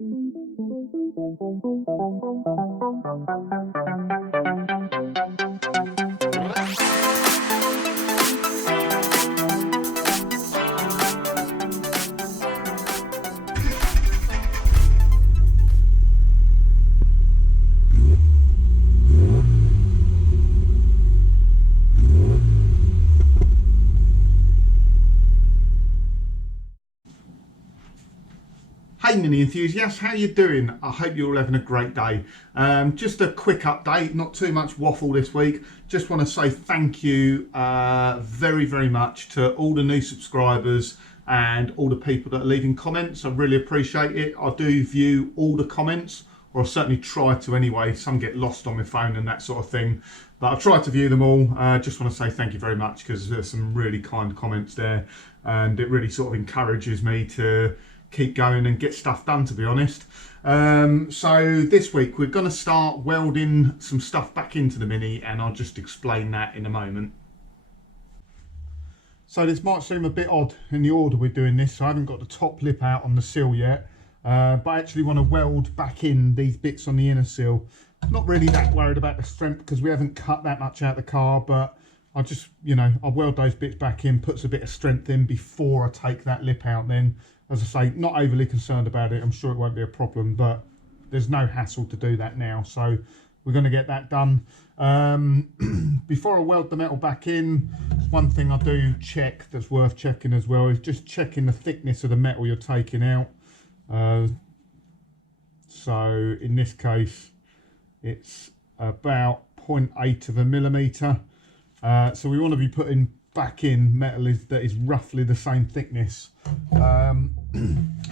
Hey mini enthusiasts, how you doing? I hope you're all having a great day. Just a quick update, not too much waffle this week. Just want to say thank you very much to all the new subscribers and all the people that are leaving comments. I really appreciate it. I do view all the comments, or I certainly try to anyway. Some get lost on my phone and that sort of thing, but I try to view them all. Just want to say thank you very much, because there's some really kind comments there, and it really sort of encourages me to keep going and get stuff done, to be honest. So this week we're going to start welding some stuff back into the Mini, and I'll just explain that in a moment. So this might seem a bit odd in the order we're doing this. So I haven't got the top lip out on the sill yet, but I actually want to weld back in these bits on the inner sill. Not really that worried about the strength, because we haven't cut that much out of the car, but I just, you know, I'll weld those bits back in, puts a bit of strength in before I take that lip out. Then, as I say, not overly concerned about it. I'm sure it won't be a problem, but there's no hassle to do that now. So we're going to get that done. Before I weld the metal back in, one thing I do check that's worth checking as well is just checking the thickness of the metal you're taking out. So in this case, it's about 0.8 of a millimetre. So we want to be putting back in metal that is roughly the same thickness.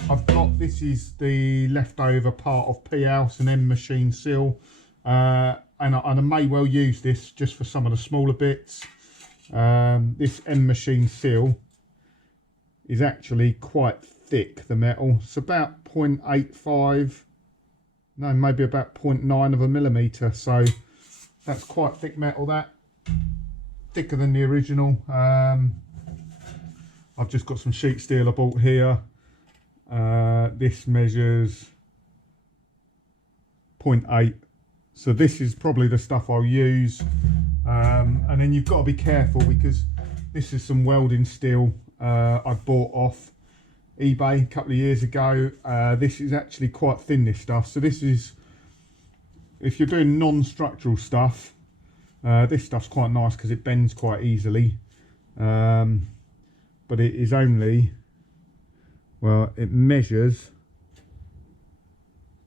I've got, this is the leftover part of P-house and M machine sill, and I may well use this just for some of the smaller bits. This M machine sill is actually quite thick, the metal. It's about 0.85, no, maybe about 0.9 of a millimetre, so that's quite thick metal, that. Thicker than the original. I've just got some sheet steel I bought here. This measures 0.8, so this is probably the stuff I'll use. And then you've got to be careful, because this is some welding steel I bought off eBay a couple of years ago. This is actually quite thin, this stuff. So this is, if you're doing non-structural stuff, this stuff's quite nice because it bends quite easily, but it is only, well, it measures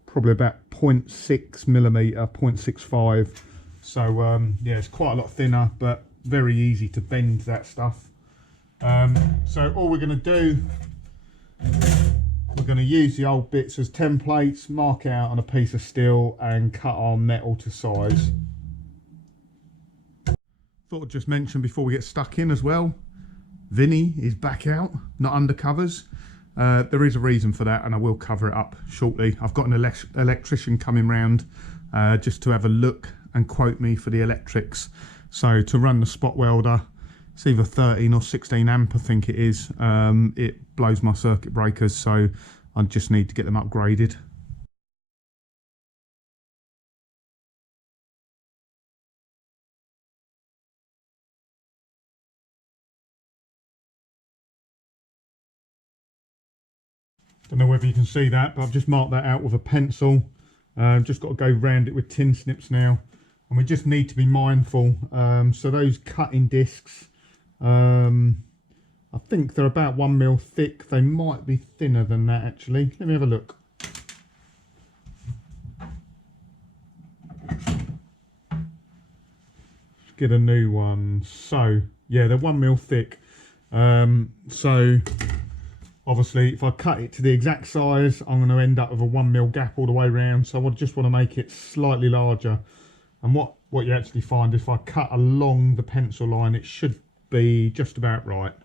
probably about 0.6 millimetre, 0.65. So yeah, it's quite a lot thinner, but very easy to bend that stuff. So all we're going to do, we're going to use the old bits as templates, mark it out on a piece of steel and cut our metal to size. Thought I'd just mention before we get stuck in as well, Vinny is back out, not under covers. There is a reason for that, and I will cover it up shortly. I've got an electrician coming round just to have a look and quote me for the electrics. So to run the spot welder, it's either 13 or 16 amp, I think it is. It blows my circuit breakers, so I just need to get them upgraded. Don't know whether you can see that, but I've just marked that out with a pencil. Just got to go round it with tin snips now, and we just need to be mindful. So those cutting discs, I think they're about 1 mil thick. They might be thinner than that actually. Let me have a look. Let's get a new one. So yeah, they're 1 mil thick. So obviously, if I cut it to the exact size, I'm going to end up with a 1 mil gap all the way around. So I just want to make it slightly larger. And what you actually find, if I cut along the pencil line, it should be just about right.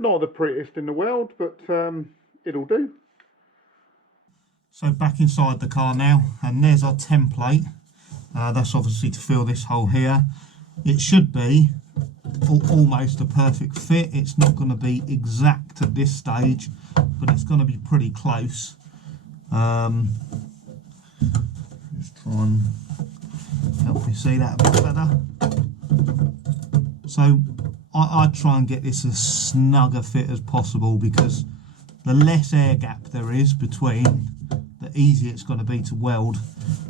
Not the prettiest in the world, but it'll do. So back inside the car now, and there's our template. That's obviously to fill this hole here. It should be almost a perfect fit. It's not going to be exact at this stage, but it's going to be pretty close. Let's try and help you see that a bit better. So I try and get this as snug a fit as possible, because the less air gap there is between, the easier it's going to be to weld.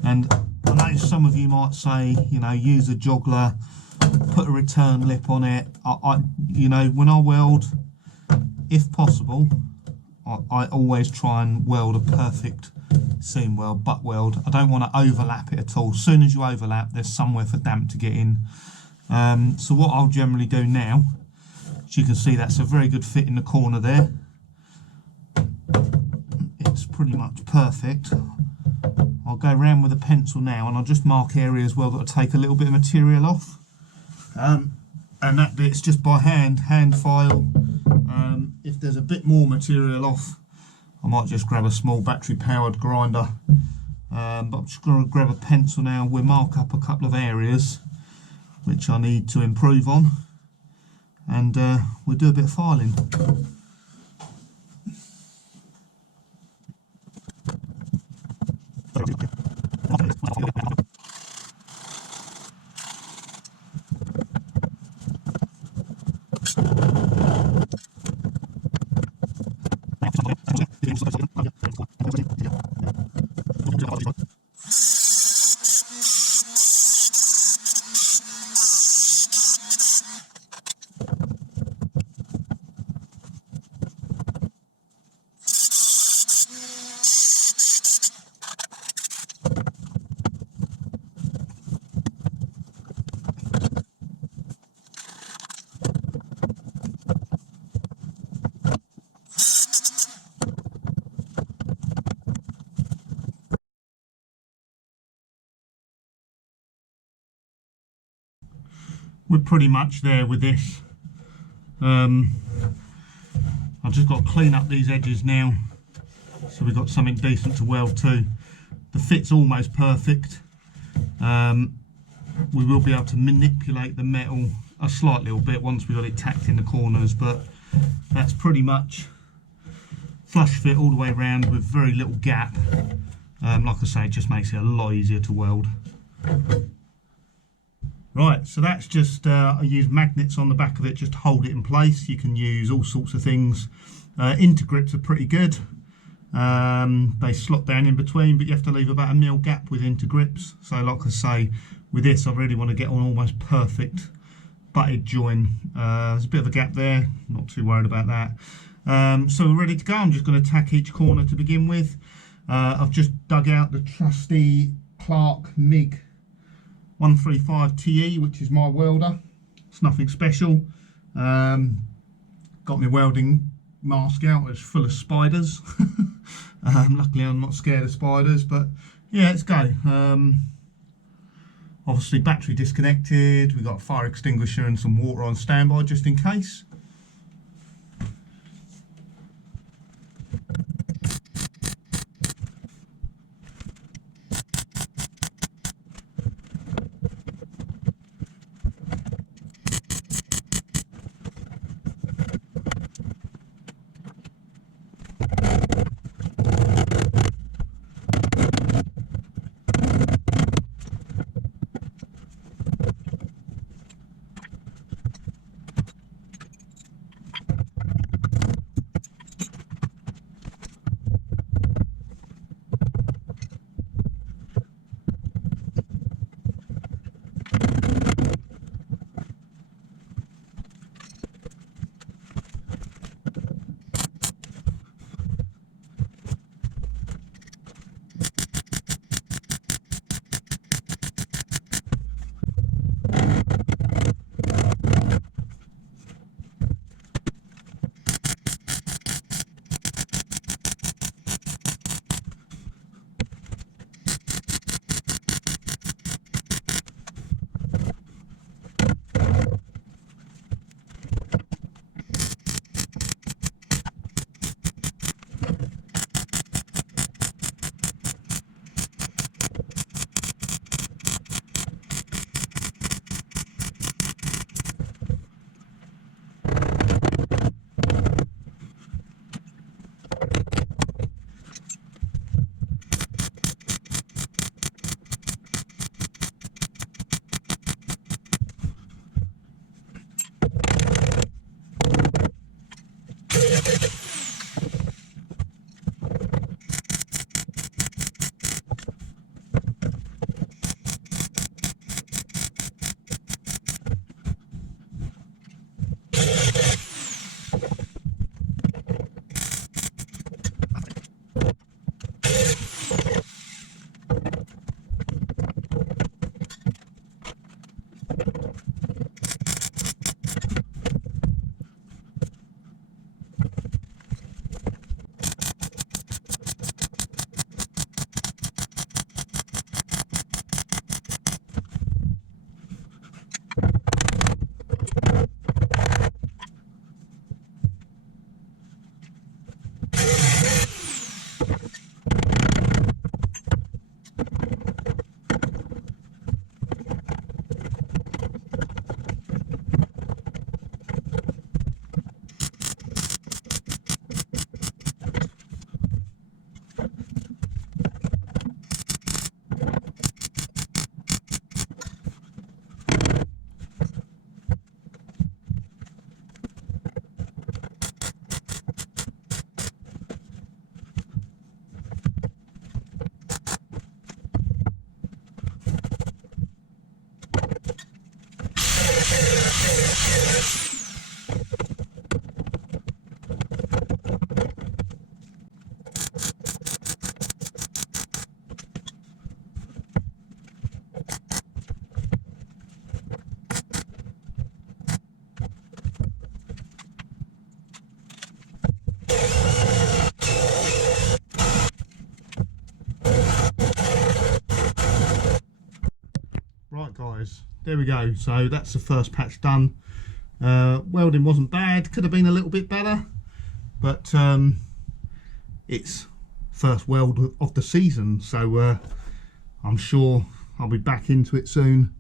And I know some of you might say, you know, use a joggler, put a return lip on it. You know, when I weld, if possible, I always try and weld a perfect seam weld, butt weld. I don't want to overlap it at all. As soon as you overlap, there's somewhere for damp to get in. So what I'll generally do now, as you can see, that's a very good fit in the corner there. It's pretty much perfect. I'll go around with a pencil now and I'll just mark areas where I've got to take a little bit of material off. And that bit's just by hand file. If there's a bit more material off, I might just grab a small battery powered grinder. But I'm just going to grab a pencil now. We'll mark up a couple of areas which I need to improve on, and we'll do a bit of filing. We're pretty much there with this. I've just got to clean up these edges now, so we've got something decent to weld to. The fit's almost perfect. We will be able to manipulate the metal a slight little bit once we've got it tacked in the corners, but that's pretty much flush fit all the way around with very little gap. Like I say, it just makes it a lot easier to weld. Right, so that's just, I use magnets on the back of it just to hold it in place. You can use all sorts of things. Intergrips are pretty good. They slot down in between, but you have to leave about a mil gap with intergrips. So like I say, with this I really want to get on almost perfect butted join. There's a bit of a gap there, not too worried about that. So we're ready to go. I'm just going to tack each corner to begin with. I've just dug out the trusty Clark MIG 135 TE, which is my welder. It's nothing special. Got my welding mask out, it's full of spiders. Luckily I'm not scared of spiders, but yeah, let's go. Obviously battery disconnected, we've got a fire extinguisher and some water on standby just in case. guys, there we go. So that's the first patch done. Welding wasn't bad, could have been a little bit better, but it's first weld of the season, so I'm sure I'll be back into it soon.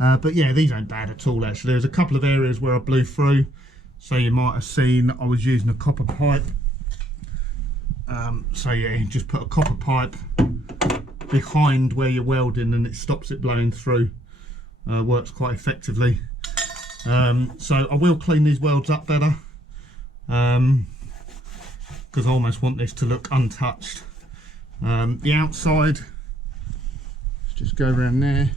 But yeah, these ain't bad at all actually. There's a couple of areas where I blew through, so you might have seen I was using a copper pipe. So yeah, you just put a copper pipe behind where you're welding and it stops it blowing through. Works quite effectively. So I will clean these welds up better, because I almost want this to look untouched. The outside, let's just go around there.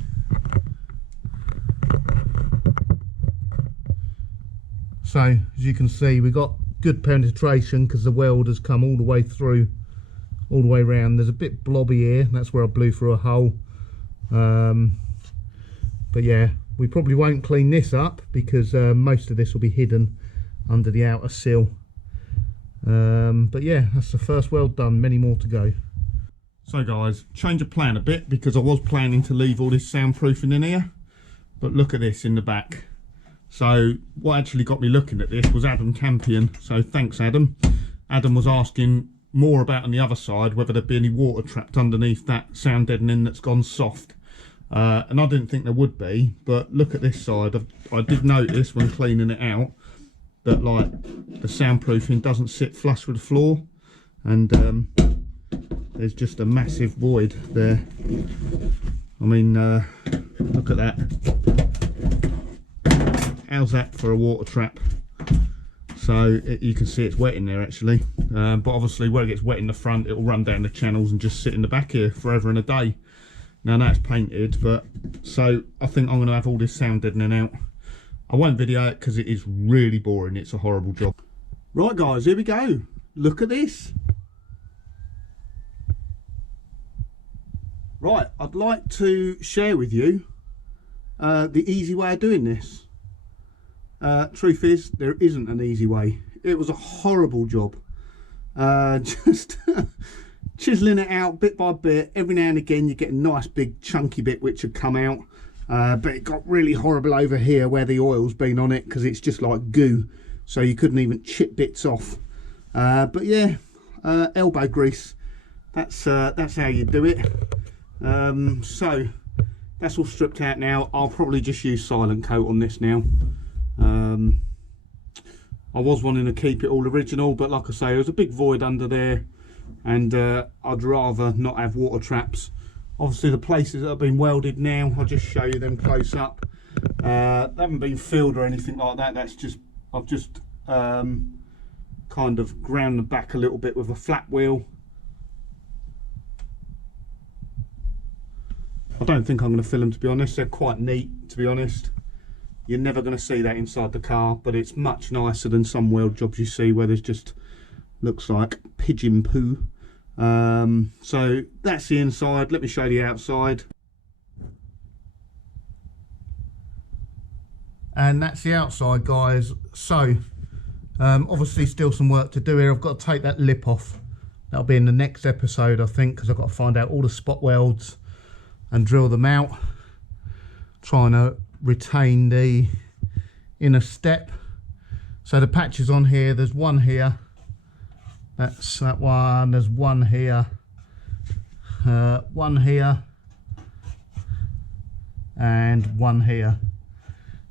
So as you can see, we got good penetration because the weld has come all the way through, all the way around. There's a bit blobby here, that's where I blew through a hole. But yeah, we probably won't clean this up because most of this will be hidden under the outer sill. But yeah, that's the first weld done, many more to go. So guys, change of plan a bit because I was planning to leave all this soundproofing in here, but look at this in the back. So what actually got me looking at this was Adam Campion, so thanks Adam. Adam was asking more about on the other side whether there'd be any water trapped underneath that sound deadening that's gone soft. And I didn't think there would be, but look at this side. I did notice when cleaning it out that like the soundproofing doesn't sit flush with the floor, and there's just a massive void there. I mean, look at that. How's that for a water trap? So you can see it's wet in there actually, but obviously where it gets wet in the front, it'll run down the channels and just sit in the back here forever and a day. Now that's painted, but so I think I'm going to have all this sound deadening out. I won't video it because it is really boring. It's a horrible job. Right guys, here we go. Look at this. Right, I'd like to share with you the easy way of doing this. Truth is, there isn't an easy way. It was a horrible job. Just chiseling it out bit by bit. Every now and again you get a nice big chunky bit which had come out, but it got really horrible over here where the oil's been on it because it's just like goo, so you couldn't even chip bits off. But yeah, elbow grease, that's how you do it. So that's all stripped out now. I'll probably just use silent coat on this now. I was wanting to keep it all original, but like I say, there was a big void under there, and I'd rather not have water traps. Obviously the places that have been welded now, I'll just show you them close up. They haven't been filled or anything like that. That's just, I've just kind of ground them back a little bit with a flat wheel. I don't think I'm going to fill them, to be honest. They're quite neat, to be honest. You're never going to see that inside the car, but it's much nicer than some weld jobs you see where there's just looks like pigeon poo. So that's the inside. Let me show you the outside. And that's the outside, guys. So obviously still some work to do here. I've got to take that lip off. That'll be in the next episode, I think, because I've got to find out all the spot welds and drill them out, trying to retain the inner step. So the patches on here, there's one here, that's that one, there's one here, and one here.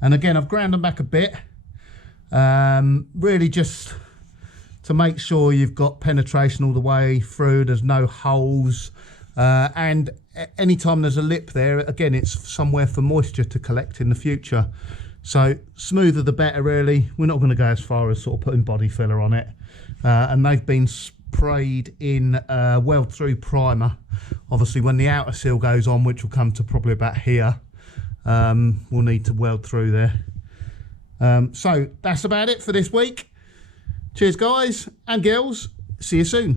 And again, I've ground them back a bit, really just to make sure you've got penetration all the way through, there's no holes, and anytime there's a lip there, again, it's somewhere for moisture to collect in the future. So smoother the better, really. We're not going to go as far as sort of putting body filler on it. And they've been sprayed in weld through primer. Obviously when the outer seal goes on, which will come to probably about here, we'll need to weld through there. So that's about it for this week. Cheers guys and girls, see you soon.